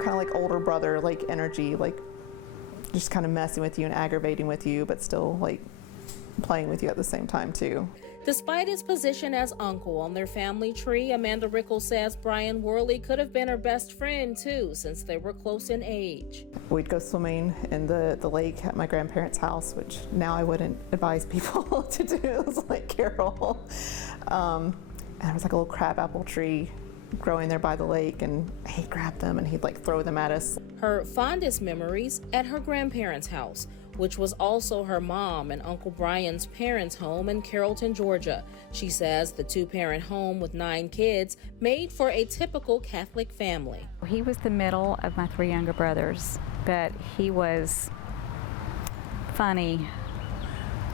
kind of like older brother, like energy, like just kind of messing with you and aggravating with you, but still like playing with you at the same time too. Despite his position as uncle on their family tree, Amanda Rickles says Brian Worley could have been her best friend too, since they were close in age. We'd go swimming in the lake at my grandparents' house, which now I wouldn't advise people to do. It was like Carol. And there was like a little crabapple tree growing there by the lake, and he'd grab them and he'd like throw them at us. Her fondest memories at her grandparents' house, which was also her mom and Uncle Brian's parents' home in Carrollton, Georgia. She says the two-parent home with 9 kids made for a typical Catholic family. He was the middle of my 3 younger brothers, but he was funny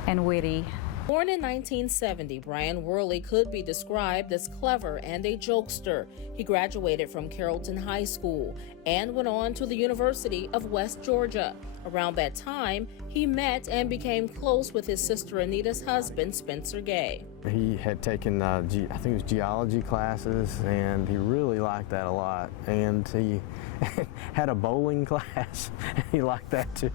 and witty. Born in 1970, Brian Worley could be described as clever and a jokester. He graduated from Carrollton High School and went on to the University of West Georgia. Around that time, he met and became close with his sister Anita's husband, Spencer Gay. He had taken, I think it was geology classes, and he really liked that a lot. And he had a bowling class. He liked that too.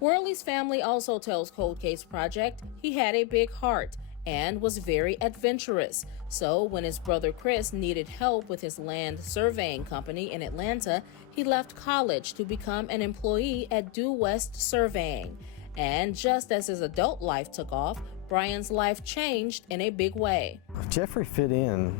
Worley's family also tells Cold Case Project he had a big heart and was very adventurous. So when his brother Chris needed help with his land surveying company in Atlanta, he left college to become an employee at Due West Surveying. And just as his adult life took off, Brian's life changed in a big way. Jeffrey fit in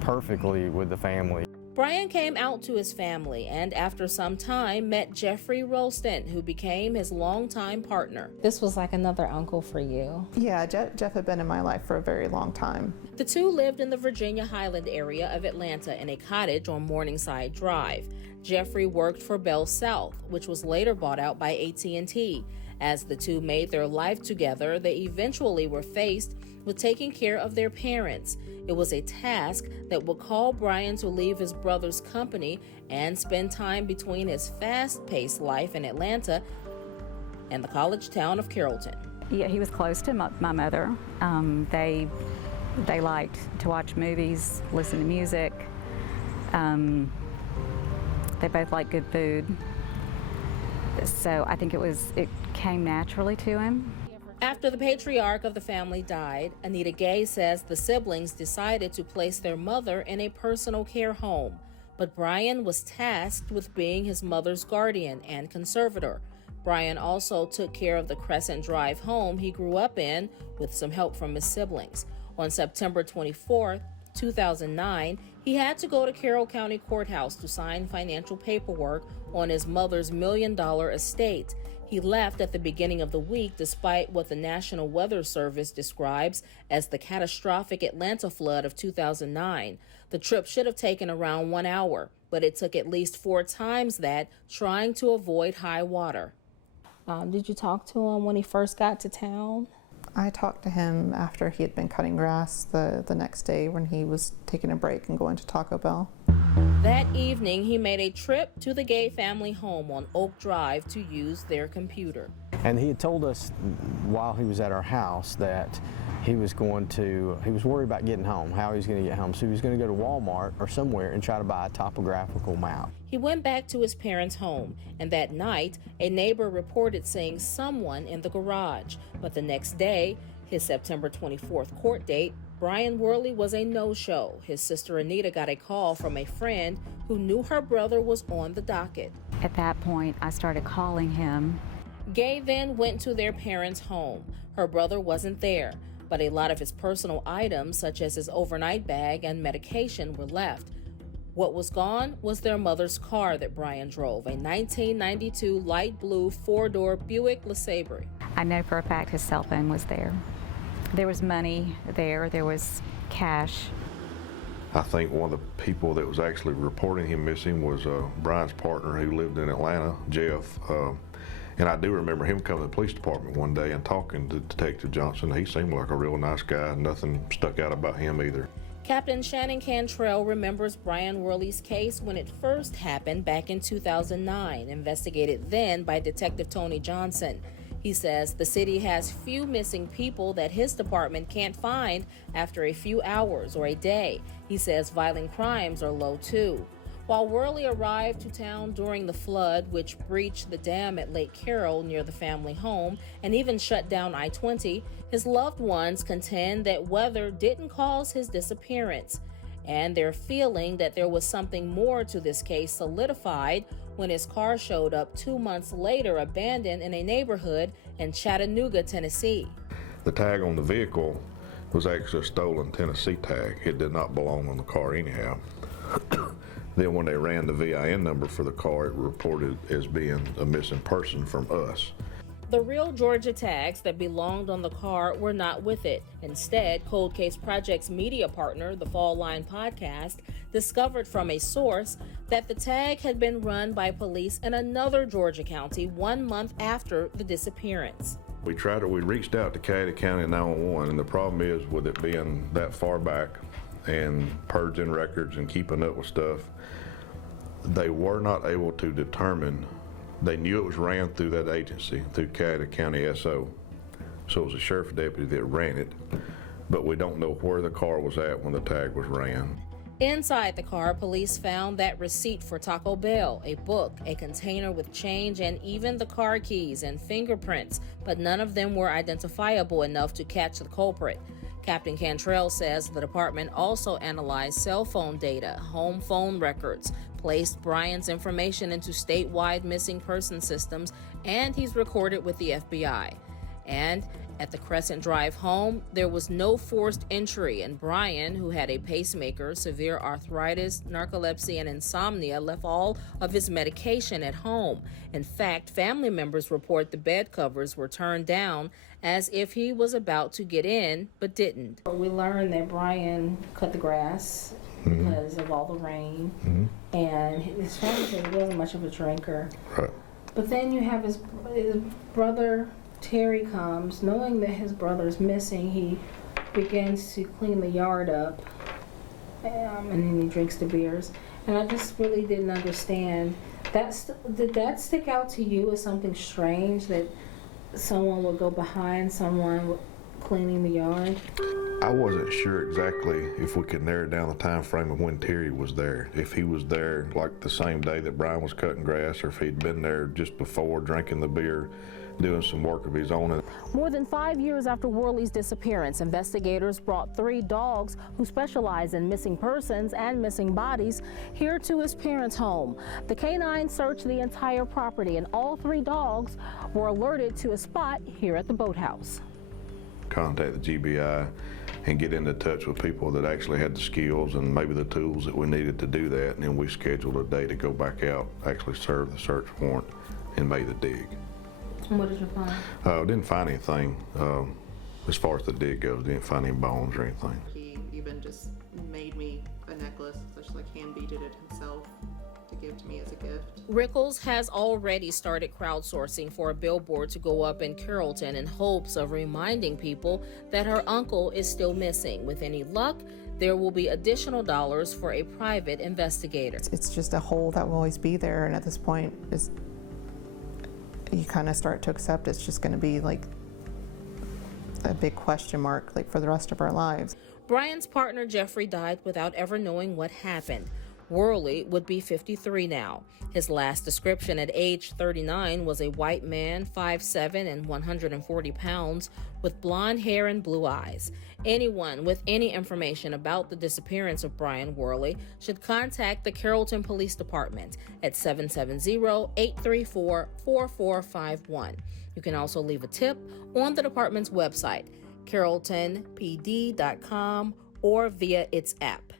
perfectly with the family. Brian came out to his family and after some time met Jeffrey Rolston, who became his longtime partner. This was like another uncle for you. Yeah, Jeff had been in my life for a very long time. The two lived in the Virginia Highland area of Atlanta in a cottage on Morningside Drive. Jeffrey worked for Bell South, which was later bought out by AT&T. As the two made their life together, they eventually were faced with taking care of their parents. It was a task that would call Brian to leave his brother's company and spend time between his fast-paced life in Atlanta and the college town of Carrollton. Yeah, he was close to my mother. They liked to watch movies, listen to music. They both liked good food. So I think it came naturally to him. After the patriarch of the family died, Anita Gay says the siblings decided to place their mother in a personal care home. But Brian was tasked with being his mother's guardian and conservator. Brian also took care of the Crescent Drive home he grew up in with some help from his siblings. On September 24, 2009, he had to go to Carroll County Courthouse to sign financial paperwork on his mother's $1 million estate. He left at the beginning of the week despite what the National Weather Service describes as the catastrophic Atlanta flood of 2009. The trip should have taken around 1 hour, but it took at least 4 times that, trying to avoid high water. Did you talk to him when he first got to town? I talked to him after he had been cutting grass the next day when he was taking a break and going to Taco Bell. That evening, he made a trip to the Gay family home on Oak Drive to use their computer. And he had told us while he was at our house that he was worried about getting home, how he was going to get home. So he was going to go to Walmart or somewhere and try to buy a topographical map. He went back to his parents' home, and that night, a neighbor reported seeing someone in the garage. But the next day, his September 24th court date, Brian Worley was a no-show. His sister Anita got a call from a friend who knew her brother was on the docket. At that point, I started calling him. Gay then went to their parents' home. Her brother wasn't there, but a lot of his personal items, such as his overnight bag and medication, were left. What was gone was their mother's car that Brian drove, a 1992 light blue 4-door Buick LeSabre. I know for a fact his cell phone was there. There was money there, there was cash. I think one of the people that was actually reporting him missing was Brian's partner who lived in Atlanta, Jeff. And I do remember him coming to the police department one day and talking to Detective Johnson. He seemed like a real nice guy. Nothing stuck out about him either. Captain Shannon Cantrell remembers Brian Worley's case when it first happened back in 2009, investigated then by Detective Tony Johnson. He says the city has few missing people that his department can't find after a few hours or a day. He says violent crimes are low too. While Worley arrived to town during the flood, which breached the dam at Lake Carroll near the family home and even shut down I-20, his loved ones contend that weather didn't cause his disappearance. And their feeling that there was something more to this case solidified when his car showed up 2 months later abandoned in a neighborhood in Chattanooga, Tennessee. The tag on the vehicle was actually a stolen Tennessee tag. It did not belong on the car anyhow. Then when they ran the VIN number for the car, it reported as being a missing person from us. The real Georgia tags that belonged on the car were not with it. Instead, Cold Case Project's media partner, the Fall Line Podcast, discovered from a source that the tag had been run by police in another Georgia county 1 month after the disappearance. We reached out to Caddy County 911, and the problem is with it being that far back and purging records and keeping up with stuff, they were not able to determine. They knew it was ran through that agency, through Caddy County SO. So it was a sheriff deputy that ran it, but we don't know where the car was at when the tag was ran. Inside the car, police found that receipt for Taco Bell, a book, a container with change, and even the car keys and fingerprints, but none of them were identifiable enough to catch the culprit. Captain Cantrell says the department also analyzed cell phone data, home phone records, placed Brian's information into statewide missing person systems, and he's recorded with the FBI. And at the Crescent Drive home, there was no forced entry, and Brian, who had a pacemaker, severe arthritis, narcolepsy, and insomnia, left all of his medication at home. In fact, family members report the bed covers were turned down as if he was about to get in, but didn't. We learned that Brian cut the grass because of all the rain, and his family said he wasn't much of a drinker. Right. But then you have his brother, Terry, comes, knowing that his brother's missing. He begins to clean the yard up, and then he drinks the beers. And I just really didn't understand. Did that stick out to you as something strange, that someone would go behind someone cleaning the yard? I wasn't sure exactly if we could narrow down the time frame of when Terry was there. If he was there like the same day that Brian was cutting grass, or if he'd been there just before drinking the beer, doing some work of his own. More than 5 years after Worley's disappearance, investigators brought 3 dogs who specialize in missing persons and missing bodies here to his parents' home. The canines searched the entire property, and all 3 dogs were alerted to a spot here at the boathouse. Contact the GBI and get into touch with people that actually had the skills and maybe the tools that we needed to do that, and then we scheduled a day to go back out, actually serve the search warrant, and made the dig. And what did you find? Didn't find anything. As far as the dig goes, didn't find any bones or anything. He even just made me a necklace, such like hand beaded it himself to give to me as a gift. Rickles has already started crowdsourcing for a billboard to go up in Carrollton in hopes of reminding people that her uncle is still missing. With any luck, there will be additional dollars for a private investigator. It's just a hole that will always be there, and at this point, you kind of start to accept it's just going to be like a big question mark, like for the rest of our lives. Brian's partner Jeffrey died without ever knowing what happened. Worley would be 53 now. His last description at age 39 was a white man, 5'7" and 140 pounds, with blonde hair and blue eyes. Anyone with any information about the disappearance of Brian Worley should contact the Carrollton Police Department at 770-834-4451. You can also leave a tip on the department's website, carrolltonpd.com, or via its app.